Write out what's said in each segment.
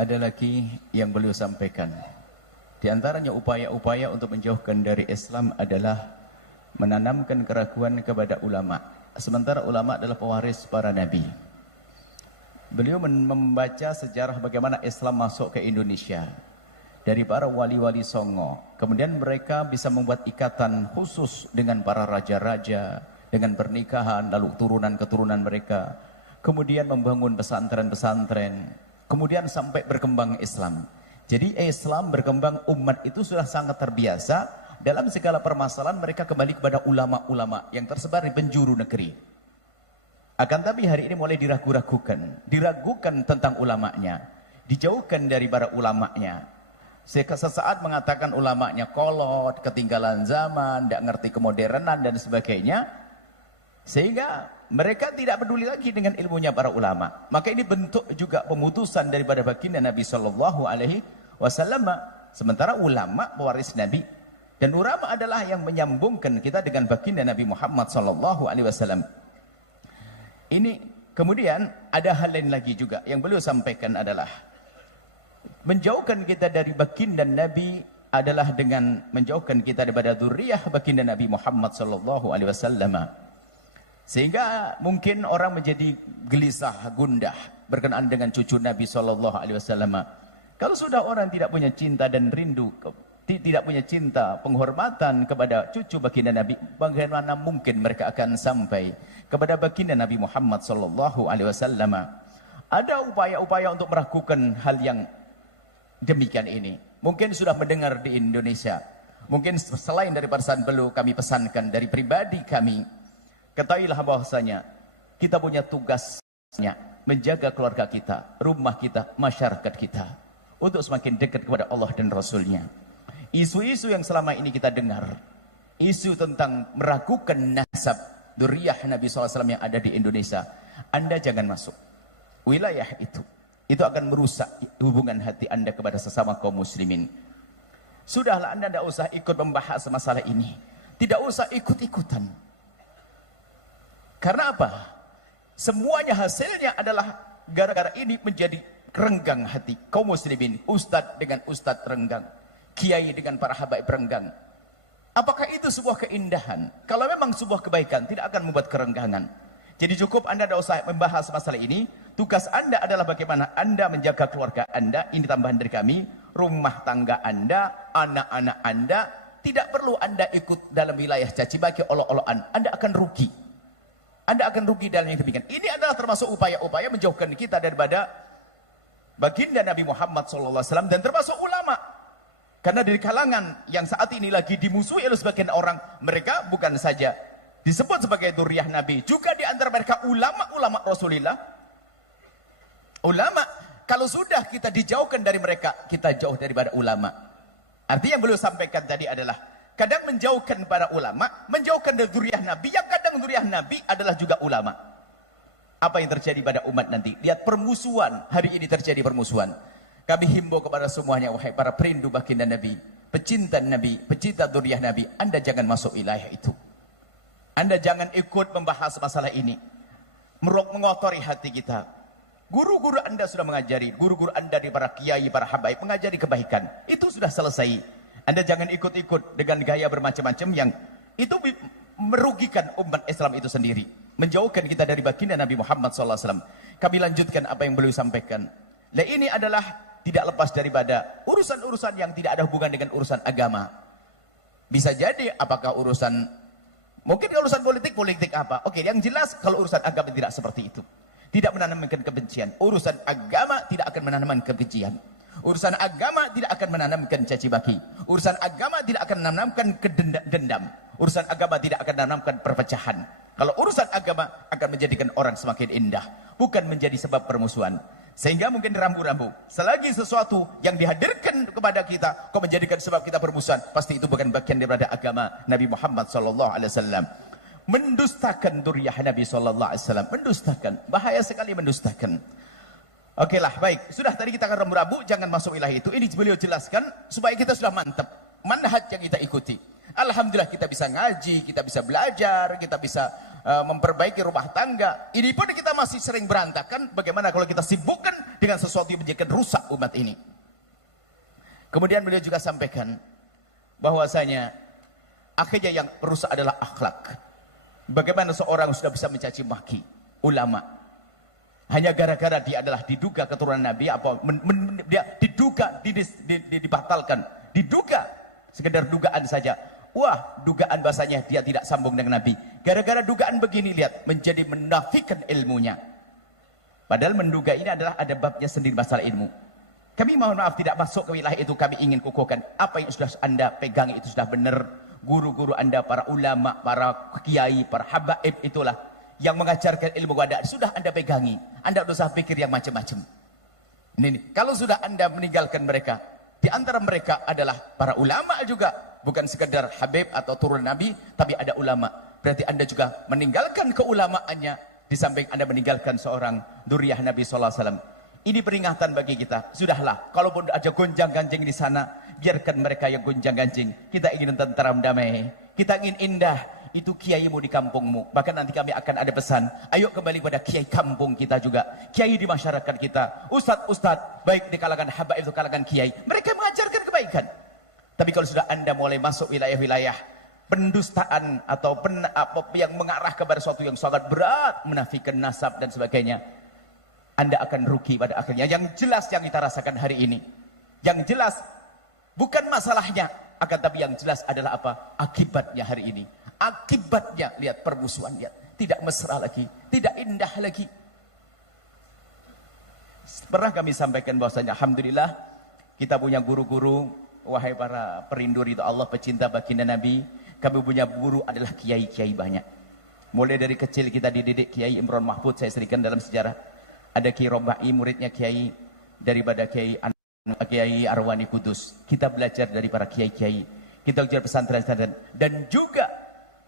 ada lagi yang beliau sampaikan. Di antaranya upaya-upaya untuk menjauhkan dari Islam adalah menanamkan keraguan kepada ulama. Sementara ulama adalah pewaris para nabi. Beliau membaca sejarah bagaimana Islam masuk ke Indonesia dari para wali-wali Songo. Kemudian mereka bisa membuat ikatan khusus dengan para raja-raja, dengan pernikahan, lalu turunan-keturunan mereka. Kemudian membangun pesantren-pesantren. Kemudian sampai berkembang Islam. Jadi Islam berkembang, umat itu sudah sangat terbiasa dalam segala permasalahan mereka kembali kepada ulama-ulama yang tersebar di penjuru negeri. Akan tapi hari ini mulai diragukan tentang ulamanya, dijauhkan dari para ulamanya. Sesaat mengatakan ulamanya kolot, ketinggalan zaman, tidak ngerti kemodernan dan sebagainya. Sehingga mereka tidak peduli lagi dengan ilmunya para ulama. Maka ini bentuk juga pemutusan daripada baginda Nabi Shallallahu Alaihi Wasallam. Sementara ulama pewaris Nabi, dan ulama adalah yang menyambungkan kita dengan baginda Nabi Muhammad Shallallahu Alaihi Wasallam. Ini kemudian ada hal lain lagi juga yang beliau sampaikan adalah menjauhkan kita dari baginda Nabi adalah dengan menjauhkan kita daripada dzurriyyah baginda Nabi Muhammad Shallallahu Alaihi Wasallam. Sehingga mungkin orang menjadi gelisah, gundah berkenaan dengan cucu Nabi Shallallahu Alaihi Wasallam. Kalau sudah orang tidak punya cinta dan rindu, tidak punya cinta, penghormatan kepada cucu baginda Nabi, bagaimana mungkin mereka akan sampai kepada baginda Nabi Muhammad Shallallahu Alaihi Wasallam? Ada upaya-upaya untuk meragukan hal yang demikian ini. Mungkin sudah mendengar di Indonesia. Mungkin selain dari pesan beliau, kami pesankan dari pribadi kami. Ketahuilah bahwasanya kita punya tugasnya menjaga keluarga kita, rumah kita, masyarakat kita untuk semakin dekat kepada Allah dan Rasulnya. Isu-isu yang selama ini kita dengar, isu tentang meragukan nasab dzurriyyah Nabi SAW yang ada di Indonesia, Anda jangan masuk wilayah itu. Itu akan merusak hubungan hati Anda kepada sesama kaum muslimin. Sudahlah, Anda tidak usah ikut membahas masalah ini, tidak usah ikut-ikutan. Karena apa? Semuanya hasilnya adalah gara-gara ini menjadi renggang hati kaum muslimin. Ustadz dengan ustadz renggang, kiai dengan para habaib renggang. Apakah itu sebuah keindahan? Kalau memang sebuah kebaikan, tidak akan membuat kerenggangan. Jadi cukup Anda tidak usah membahas masalah ini. Tugas Anda adalah bagaimana Anda menjaga keluarga Anda. Ini tambahan dari kami. Rumah tangga Anda, anak-anak Anda. Tidak perlu Anda ikut dalam wilayah caci maki, olok-olokan. Anda akan rugi. Anda akan rugi dalam yang demikian. Ini adalah termasuk upaya-upaya menjauhkan kita daripada baginda Nabi Muhammad SAW dan termasuk ulama. Karena dari kalangan yang saat ini lagi dimusuhi oleh sebagian orang, mereka bukan saja disebut sebagai dzurriyyah Nabi, juga di antara mereka ulama-ulama Rasulullah. Ulama, kalau sudah kita dijauhkan dari mereka, kita jauh daripada ulama. Artinya yang beliau sampaikan tadi adalah kadang menjauhkan para ulama, menjauhkan dari dzurriyyah Nabi, yang kadang dzurriyyah Nabi adalah juga ulama. Apa yang terjadi pada umat nanti? Lihat permusuhan, hari ini terjadi permusuhan. Kami himbau kepada semuanya, wahai para perindu baginda Nabi, pecinta Nabi, pecinta dzurriyyah Nabi, Anda jangan masuk wilayah itu. Anda jangan ikut membahas masalah ini. Mengotori hati kita. Guru-guru Anda sudah mengajari, guru-guru Anda di para kiai, para habaib mengajari kebaikan. Itu sudah selesai. Anda jangan ikut-ikut dengan gaya bermacam-macam yang itu merugikan umat Islam itu sendiri. Menjauhkan kita dari baginda Nabi Muhammad SAW. Kami lanjutkan apa yang beliau sampaikan. Nah, ini adalah tidak lepas daripada urusan-urusan yang tidak ada hubungan dengan urusan agama. Bisa jadi apakah urusan, mungkin urusan politik apa. Oke, yang jelas kalau urusan agama tidak seperti itu. Tidak menanamkan kebencian. Urusan agama tidak akan menanamkan kebencian. Urusan agama tidak akan menanamkan caci maki. Urusan agama tidak akan menanamkan dendam. Urusan agama tidak akan menanamkan perpecahan. Kalau urusan agama akan menjadikan orang semakin indah, bukan menjadi sebab permusuhan. Sehingga mungkin rambu-rambu. Selagi sesuatu yang dihadirkan kepada kita kok menjadikan sebab kita permusuhan, pasti itu bukan bagian daripada agama Nabi Muhammad SAW. Mendustakan dzurriyyah Nabi SAW. Mendustakan. Bahaya sekali mendustakan. Oke lah, baik. Sudah tadi kita akan rambu-rambu, jangan masuk wilayah itu. Ini beliau jelaskan supaya kita sudah mantap. Manhaj yang kita ikuti. Alhamdulillah kita bisa ngaji, kita bisa belajar, kita bisa memperbaiki rumah tangga. Ini pun kita masih sering berantakan. Bagaimana kalau kita sibukkan dengan sesuatu yang menjadikan rusak umat ini? Kemudian beliau juga sampaikan bahwasanya akhirnya yang rusak adalah akhlak. Bagaimana seorang sudah bisa mencaci maki ulama hanya gara-gara dia adalah diduga keturunan Nabi, dia diduga dibatalkan, diduga sekedar dugaan saja. Wah, dugaan bahasanya dia tidak sambung dengan Nabi. Gara-gara dugaan begini, lihat, menjadi menafikan ilmunya. Padahal menduga ini adalah ada babnya sendiri masalah ilmu. Kami mohon maaf tidak masuk ke wilayah itu. Kami ingin kukuhkan apa yang sudah Anda pegang itu sudah benar. Guru-guru Anda, para ulama, para kiai, para habaib itulah yang mengajarkan ilmu kepada sudah Anda pegangi. Anda tidak usah pikir yang macam-macam. Ini, kalau sudah Anda meninggalkan mereka, di antara mereka adalah para ulama juga. Bukan sekedar habib atau turun Nabi, tapi ada ulama. Berarti Anda juga meninggalkan keulamaannya, di samping Anda meninggalkan seorang dzurriyyah Nabi SAW. Ini peringatan bagi kita. Sudahlah, kalaupun ada gonjang-ganjing di sana, biarkan mereka yang gonjang-ganjing. Kita ingin tentram damai. Kita ingin indah. Itu kiaimu di kampungmu. Bahkan nanti kami akan ada pesan. Ayo kembali pada kiai kampung kita juga. Kiai di masyarakat kita. Ustadz-ustadz, baik di kalangan habaib atau kalangan kiai. Mereka mengajarkan kebaikan. Tapi kalau sudah Anda mulai masuk wilayah-wilayah pendustaan atau yang mengarah kepada sesuatu yang sangat berat, menafikan nasab dan sebagainya, Anda akan rugi pada akhirnya. Yang jelas yang kita rasakan hari ini, yang jelas bukan masalahnya, akan tapi yang jelas adalah apa? Akibatnya hari ini. Akibatnya, lihat permusuhan, lihat. Tidak mesra lagi, tidak indah lagi. Pernah kami sampaikan bahwasanya alhamdulillah kita punya guru-guru. Wahai para perindu ridha Allah, pecinta baginda Nabi, kami punya guru adalah kiai-kiai banyak. Mulai dari kecil kita dididik Kiai Imron Mahfud, saya serikan dalam sejarah. Ada Kiai Robai, muridnya Kiai daripada Kiai Arwani Kudus. Kita belajar dari para kiai-kiai. Kita belajar pesantren-pesantren. Dan juga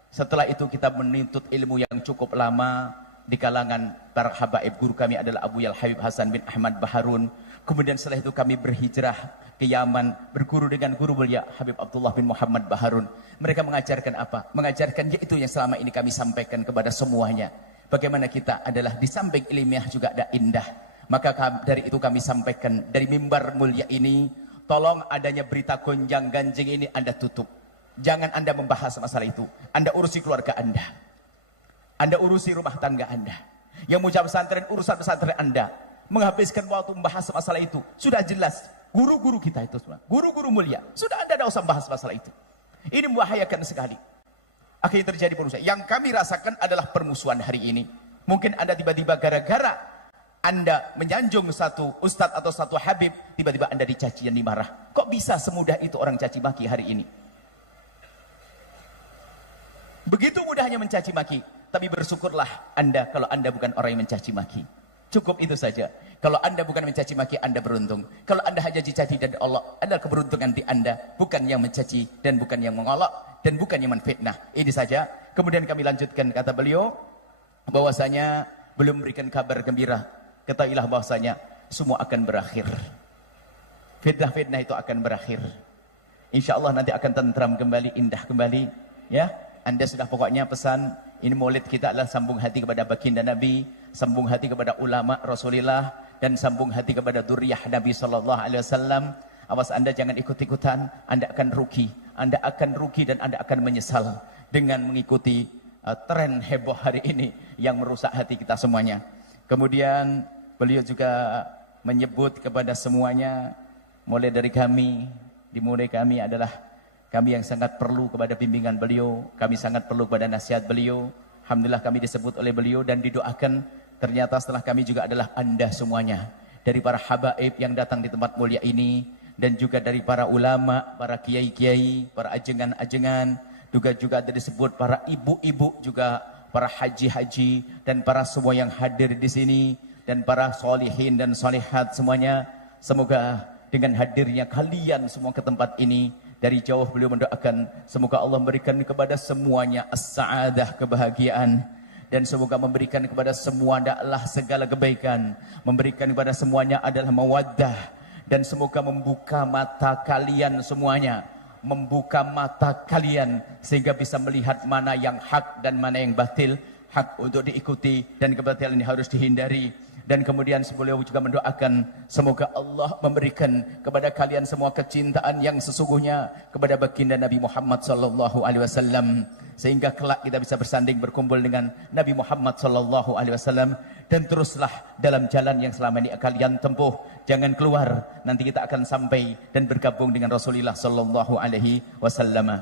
setelah itu kita menuntut ilmu yang cukup lama di kalangan para habaib. Guru kami adalah Abu Yal Habib Hasan bin Ahmad Baharun. Kemudian setelah itu kami berhijrah ke Yaman, berguru dengan guru mulia Habib Abdullah bin Muhammad Baharun. Mereka mengajarkan apa? Mengajarkan yaitu yang selama ini kami sampaikan kepada semuanya. Bagaimana kita adalah di samping ilmiah juga ada indah. Maka dari itu kami sampaikan dari mimbar mulia ini, tolong adanya berita gonjang-ganjing ini Anda tutup. Jangan Anda membahas masalah itu. Anda urusi keluarga Anda. Anda urusi rumah tangga Anda. Yang muncul pesantren, urusan pesantren Anda. Menghabiskan waktu membahas masalah itu. Sudah jelas. Guru-guru kita itu semua. Guru-guru mulia. Sudah Anda tidak usah bahas masalah itu. Ini membahayakan sekali. Akhirnya terjadi permusuhan. Yang kami rasakan adalah permusuhan hari ini. Mungkin Anda tiba-tiba gara-gara Anda menyanjung satu ustadz atau satu habib, tiba-tiba Anda dicaci dan dimarah. Kok bisa semudah itu orang caci maki hari ini? Begitu mudahnya mencaci maki. Tapi bersyukurlah Anda kalau Anda bukan orang yang mencaci maki. Cukup itu saja. Kalau Anda bukan mencaci maki, Anda beruntung. Kalau Anda hanya dicaci dari Allah, adalah keberuntungan di Anda. Bukan yang mencaci dan bukan yang mengolok dan bukan yang menfitnah. Ini saja. Kemudian kami lanjutkan kata beliau bahwasanya belum memberikan kabar gembira. Ketahuilah bahwasanya semua akan berakhir. Fitnah-fitnah itu akan berakhir. Insya Allah nanti akan tentram kembali, indah kembali. Ya, Anda sudah pokoknya pesan. Ini maulid kita adalah sambung hati kepada baginda Nabi, sambung hati kepada ulama Rasulullah, dan sambung hati kepada dzurriyyah Nabi SAW. Awas Anda jangan ikut-ikutan, Anda akan rugi. Anda akan rugi dan Anda akan menyesal dengan mengikuti tren heboh hari ini yang merusak hati kita semuanya. Kemudian beliau juga menyebut kepada semuanya, mulai dari kami, dimulai kami adalah kami yang sangat perlu kepada bimbingan beliau, kami sangat perlu kepada nasihat beliau. Alhamdulillah kami disebut oleh beliau dan didoakan. Ternyata setelah kami juga adalah Anda semuanya. Dari para habaib yang datang di tempat mulia ini. Dan juga dari para ulama, para kiai-kiai, para ajengan-ajengan. Juga ada disebut para ibu-ibu juga, para haji-haji. Dan para semua yang hadir di sini. Dan para solihin dan solihat semuanya. Semoga dengan hadirnya kalian semua ke tempat ini. Dari jauh beliau mendoakan semoga Allah memberikan kepada semuanya as-sa'adah, kebahagiaan, dan semoga memberikan kepada semua adalah segala kebaikan, memberikan kepada semuanya adalah mawaddah, dan semoga membuka mata kalian semuanya membuka mata kalian sehingga bisa melihat mana yang hak dan mana yang batil, hak untuk diikuti dan kebatilan ini harus dihindari. Dan kemudian beliau juga mendoakan semoga Allah memberikan kepada kalian semua kecintaan yang sesungguhnya kepada baginda Nabi Muhammad sallallahu alaihi wasallam, sehingga kelak kita bisa bersanding berkumpul dengan Nabi Muhammad sallallahu alaihi wasallam. Dan teruslah dalam jalan yang selama ini kalian tempuh, jangan keluar, nanti kita akan sampai dan bergabung dengan Rasulullah sallallahu alaihi wasallam.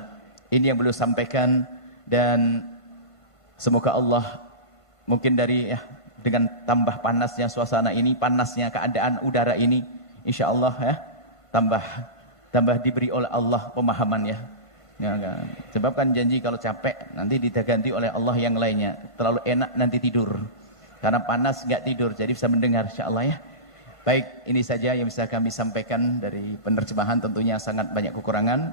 Ini yang beliau sampaikan, dan semoga Allah mungkin dari dengan tambah panasnya suasana ini, panasnya keadaan udara ini, insya Allah tambah diberi oleh Allah pemahaman ya. Sebab kan janji kalau capek nanti diganti oleh Allah yang lainnya. Terlalu enak nanti tidur, karena panas nggak tidur, jadi bisa mendengar insya Allah ya. Baik, ini saja yang bisa kami sampaikan dari penerjemahan. Tentunya sangat banyak kekurangan,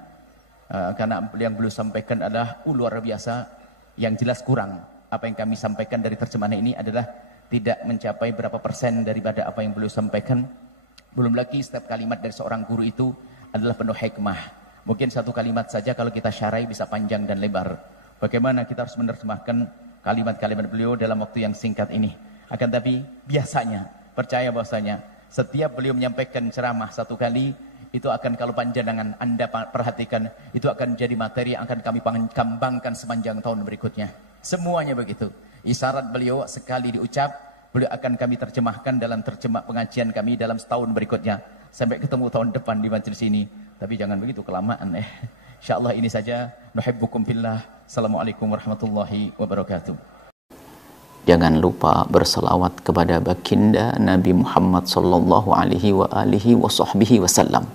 karena yang beliau sampaikan adalah luar biasa. Yang jelas kurang apa yang kami sampaikan dari terjemahan ini adalah tidak mencapai berapa persen daripada apa yang beliau sampaikan. Belum lagi setiap kalimat dari seorang guru itu adalah penuh hikmah. Mungkin satu kalimat saja kalau kita syarai bisa panjang dan lebar. Bagaimana kita harus menerjemahkan kalimat-kalimat beliau dalam waktu yang singkat ini. Akan tapi biasanya, percaya bahwasanya setiap beliau menyampaikan ceramah satu kali, itu akan, kalau panjenengan Anda perhatikan, itu akan jadi materi yang akan kami kembangkan sepanjang tahun berikutnya. Semuanya begitu. Isyarat beliau sekali diucap, beliau akan kami terjemahkan dalam terjemah pengajian kami dalam setahun berikutnya. Sampai ketemu tahun depan di majelis ini. Tapi jangan begitu kelamaan InsyaAllah ini saja. Nuhibbukum fillah. Assalamualaikum warahmatullahi wabarakatuh. Jangan lupa berselawat kepada baginda Nabi Muhammad sallallahu alaihi wa alihi wa sahbihi wasallam.